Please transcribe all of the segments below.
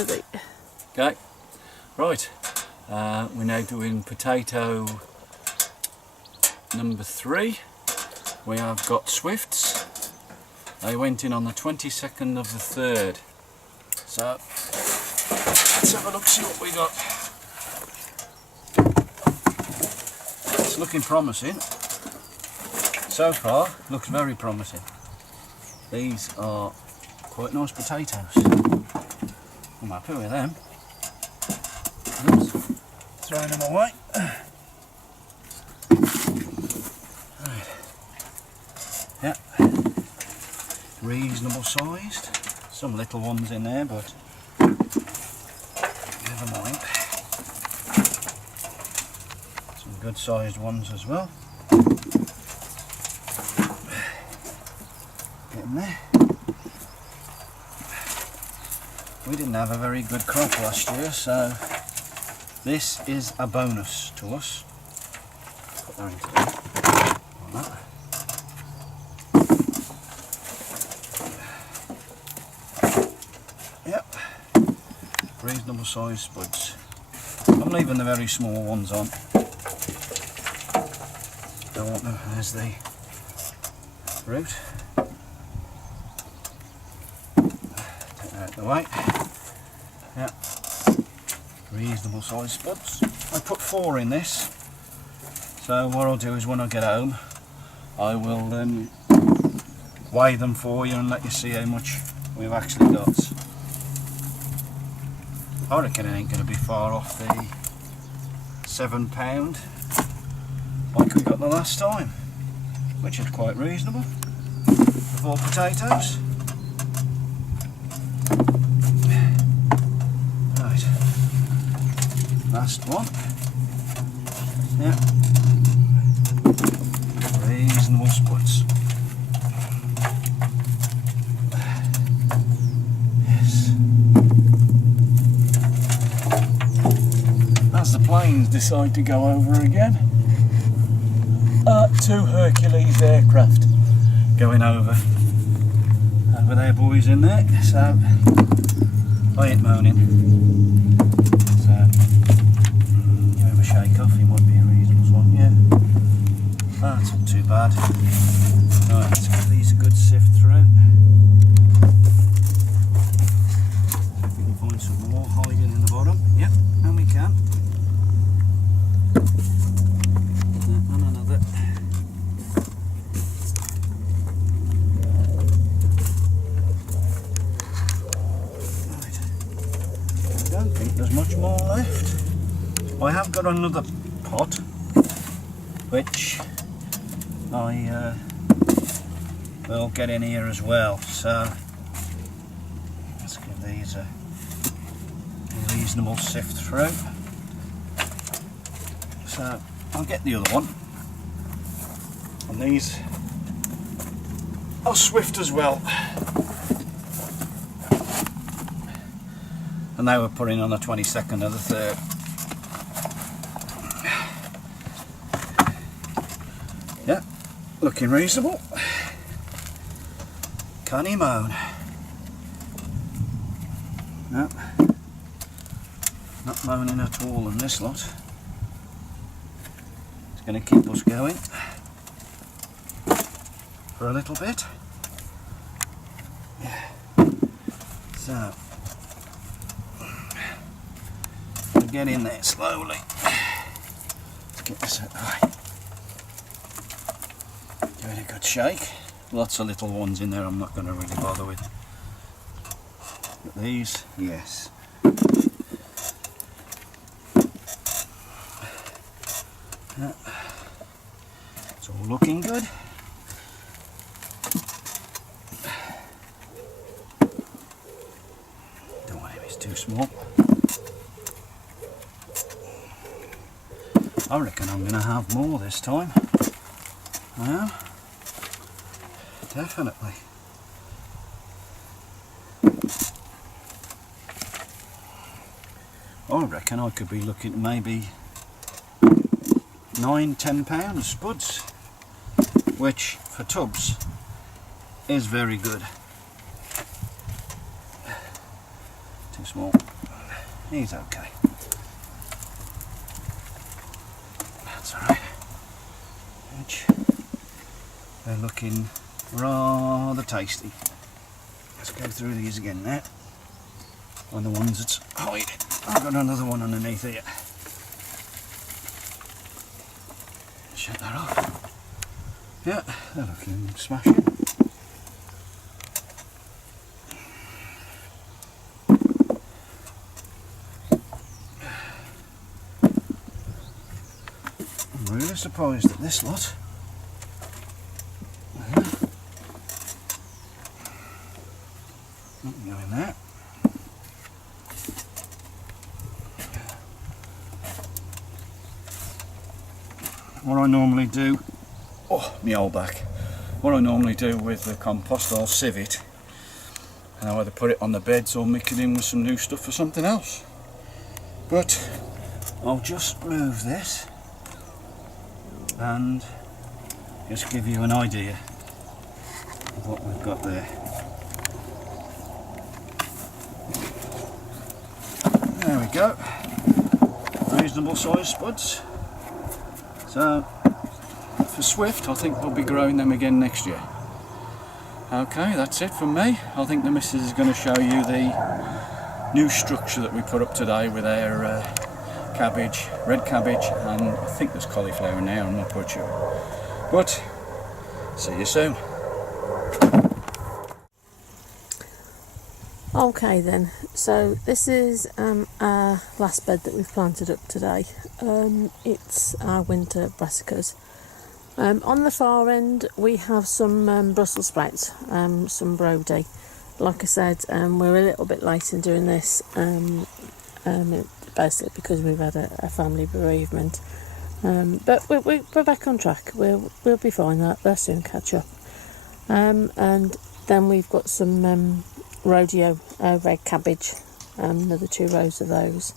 Okay, right, we're now doing potato number 3. We have got swifts. They went in on the 22nd of the 3rd. So let's have a look, see what we got. It's looking promising. So far, looks very promising. These are quite nice potatoes. I'm happy with them. Oops. Throwing them away. Right. Yeah. Reasonable sized. Some little ones in there, but never mind. Some good sized ones as well. Getting there. We didn't have a very good crop last year, so this is a bonus to us. Put that into there. Like that. Yep. Reasonable sized spuds. I'm leaving the very small ones on. Don't want them. There's the root. Take that out the way. Yeah. Reasonable sized spuds. I put 4 in this. So what I'll do is when I get home, I will weigh them for you and let you see how much we've actually got. I reckon it ain't going to be far off the £7 like we got the last time, which is quite reasonable for 4 potatoes. Right, last one. Yeah, reasonable spuds. As the planes decide to go over again, 2 Hercules aircraft going over with our boys in there, so I ain't moaning. So give him a shake off, he might be a reasonable one, yeah. That's not too bad. Right, let's give these a good sift through. We can find some more hiding in the bottom. Yep, and we can. And another. Right. I don't think there's much more left. I have got another pot, which I will get in here as well. So let's give these a reasonable sift through. So I'll get the other one, and these are swift as well, and they were put in on the 22nd of the 3rd. Yeah, looking reasonable. Can he moan? No, not moaning at all in this lot. Going to keep us going for a little bit. Yeah. So we'll get in there slowly. Let's get this out of the way. Give it a good shake. Lots of little ones in there I'm not going to really bother with. But these, yes. Yeah. It's all looking good. Don't want him, he's too small. I reckon I'm going to have more this time. I am. Definitely. I reckon I could be looking at maybe £9–10 spuds, which for tubs is very good. too small. He's okay. That's alright. They're looking rather tasty. Let's go through these again now. On the ones that's hiding. I've got another one underneath here. Shut that off. Yeah, they're looking smashing. I'm really surprised at this lot. Nothing going there. What I normally do, oh, my old back. What I normally do with the compost, I'll sieve it and I'll either put it on the beds or mix it in with some new stuff for something else. But I'll just move this and just give you an idea of what we've got there. There we go. Reasonable size spuds. So for Swift, I think we'll be growing them again next year. Okay, that's it from me. I think the missus is going to show you the new structure that we put up today with our cabbage, red cabbage, and I think there's cauliflower in there, I'm not quite sure. But see you soon. Okay then, so this is our last bed that we've planted up today. It's our winter brassicas. On the far end we have some Brussels sprouts, some Brody. Like I said, we're a little bit late in doing this, basically because we've had a family bereavement. But we're back on track. We'll be fine. They'll soon catch up. And then we've got some rodeo red cabbage, another 2 rows of those.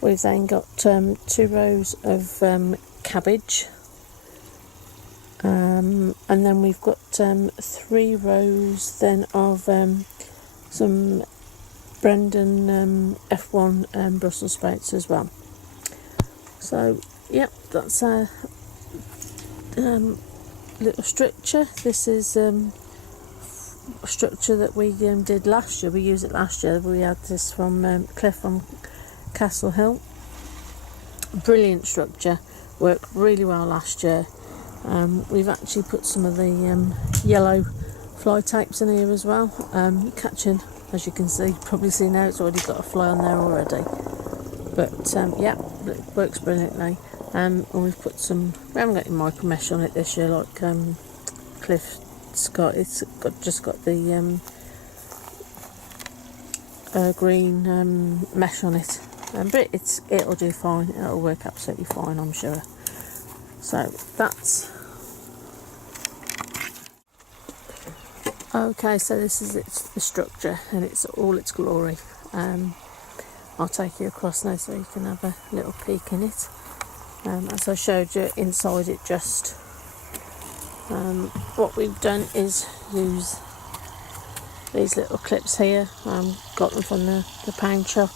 We've then got 2 rows of cabbage, and then we've got 3 rows then of some Brendan F1 Brussels sprouts as well. So yep, that's our little structure. This is a structure that we did last year. We used it last year. We had this from Cliff from Castle Hill. Brilliant structure, worked really well last year. We've actually put some of the yellow fly tapes in here as well, catching, as you can see, probably see now it's already got a fly on there already, but yeah, it works brilliantly. And we've put some, we haven't got any micro mesh on it this year like Cliff Scott. It's just got the green mesh on it, but it'll do fine. It'll work absolutely fine, I'm sure. So that's okay. So this is the structure, and it's all its glory. I'll take you across now so you can have a little peek in it. As I showed you inside it, just what we've done is use these little clips here. Got them from the pound shop.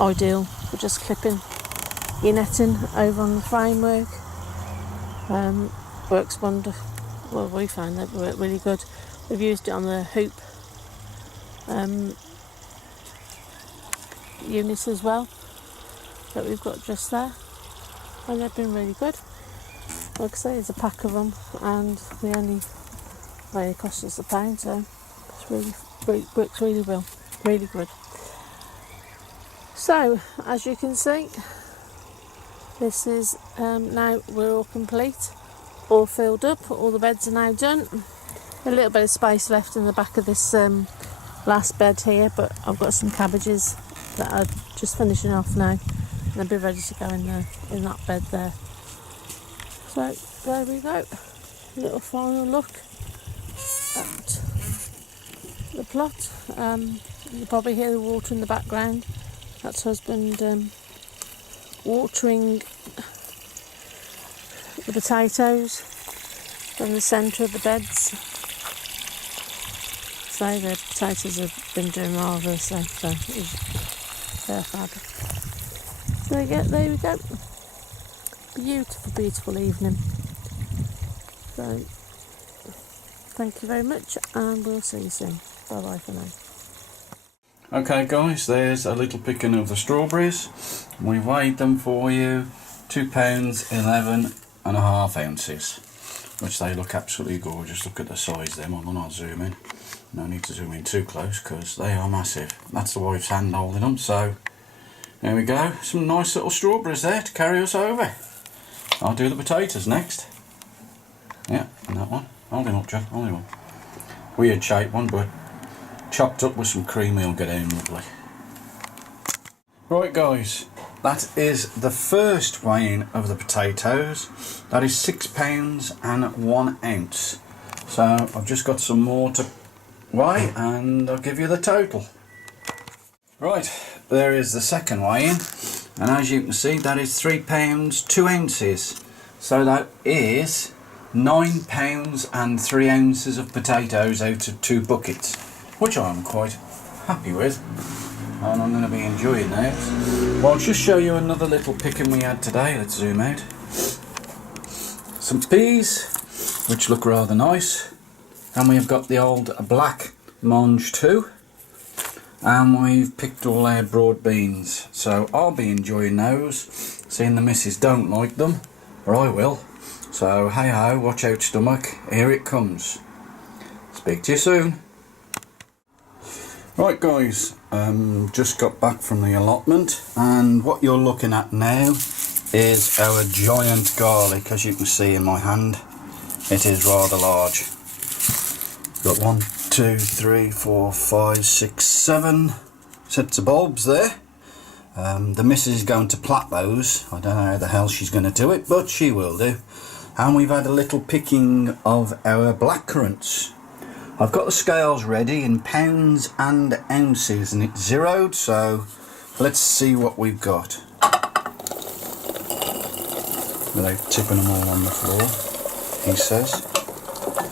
Ideal for just clipping your netting over on the framework. Works wonderful. Well, we found that worked really good. We've used it on the hoop units as well that we've got just there, and they've been really good. Like I say, there's a pack of them, and they cost us £1, so it's really works really well, really good. So as you can see, this is now we're all complete, all filled up, all the beds are now done. A little bit of space left in the back of this last bed here, but I've got some cabbages that are just finishing off now. They'll be ready to go in that bed there. So there we go. A little final look at the plot. You probably hear the water in the background. That's husband watering the potatoes from the centre of the beds. say, the potatoes have been doing marvellous, so they're fab. There we go. Beautiful, beautiful evening. So, thank you very much, and we'll see you soon. Bye bye for now. Okay guys, there's a little picking of the strawberries. We weighed them for you, £2, 11.5 ounces, which they look absolutely gorgeous. Look at the size them. I'll not zoom in. No need to zoom in too close because they are massive. That's the wife's hand holding them, so there we go. Some nice little strawberries there to carry us over. I'll do the potatoes next. Yeah, and that one. Holding up, Joe, holding up. Weird shaped one, but chopped up with some cream will get in lovely. Right guys, that is the first weighing of the potatoes. That is £6 and 1 ounce. So I've just got some more to weigh and I'll give you the total. Right, there is the second weighing, and as you can see that is £3 2 ounces. So that is £9 and 3 ounces of potatoes out of 2 buckets, which I'm quite happy with, and I'm going to be enjoying that. Well, I'll just show you another little picking we had today. Let's zoom out. Some peas, which look rather nice, and we've got the old black mange too, and we've picked all our broad beans, so I'll be enjoying those, seeing the missus don't like them, or I will. So hey ho, watch out stomach, here it comes. Speak to you soon. Right guys, just got back from the allotment, and what you're looking at now is our giant garlic. As you can see in my hand, it is rather large. Got 1, 2, 3, 4, 5, 6, 7 sets of bulbs there. The missus is going to plat those. I don't know how the hell she's going to do it, but she will do. And we've had a little picking of our blackcurrants. I've got the scales ready in pounds and ounces, and it's zeroed, so let's see what we've got. Without tipping them all on the floor, he says.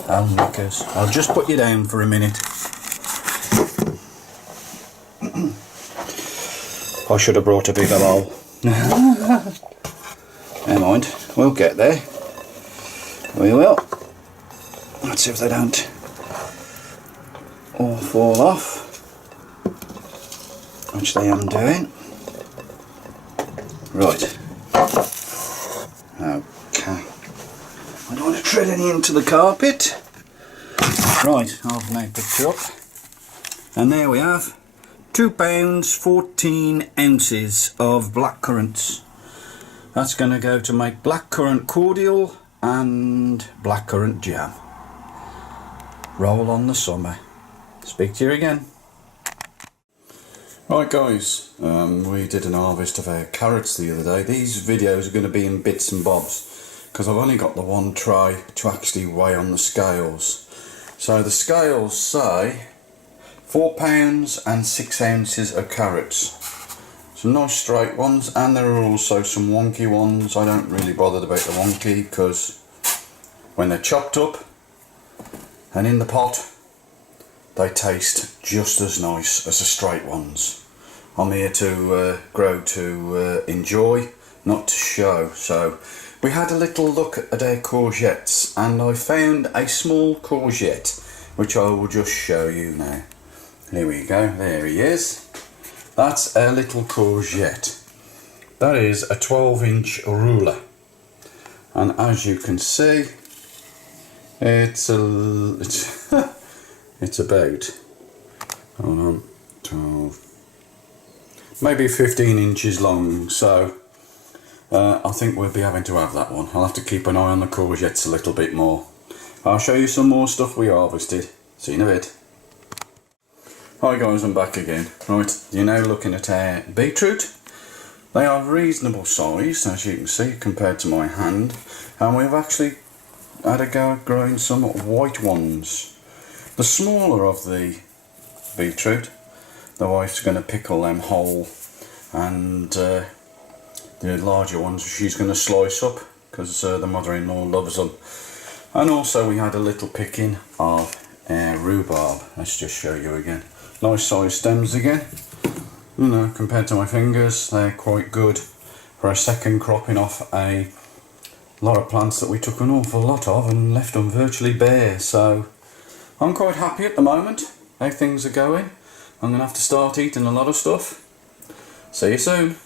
Oh, knickers. I'll just put you down for a minute. I should have brought a bigger bowl. Never mind, we'll get there. We will. Let's see if they don't all fall off, which they am doing. Right. Okay. I don't want to tread any into the carpet. Right, I've now picked it up, and there we have £2 14 ounces of blackcurrants. That's going to go to make blackcurrant cordial and blackcurrant jam. Roll on the summer. Speak to you again. Right guys, we did an harvest of our carrots the other day. These videos are going to be in bits and bobs because I've only got the one tray to actually weigh on the scales. So the scales say £4 and 6 ounces of carrots. Some nice straight ones, and there are also some wonky ones. I don't really bother about the wonky because when they're chopped up and in the pot, they taste just as nice as the straight ones. I'm here to grow to enjoy, not to show. So we had a little look at our courgettes, and I found a small courgette which I will just show you now. Here we go, there he is. That's our little courgette. That is a 12-inch ruler, and as you can see, it's about, hold on, 12, maybe 15 inches long. So I think we'll be having to have that one. I'll have to keep an eye on the courgettes a little bit more. I'll show you some more stuff we harvested. See you in a bit. Hi guys, I'm back again. Right, you're now looking at our beetroot. They are reasonable sized, as you can see, compared to my hand, and we've actually had a go at growing some white ones. The smaller of the beetroot, the wife's going to pickle them whole, and the larger ones she's going to slice up because the mother-in-law loves them. And also we had a little picking of rhubarb. Let's just show you again. Nice size stems again. You know, compared to my fingers, they're quite good for a second cropping off a lot of plants that we took an awful lot of and left them virtually bare. So I'm quite happy at the moment how things are going. I'm going to have to start eating a lot of stuff. See you soon.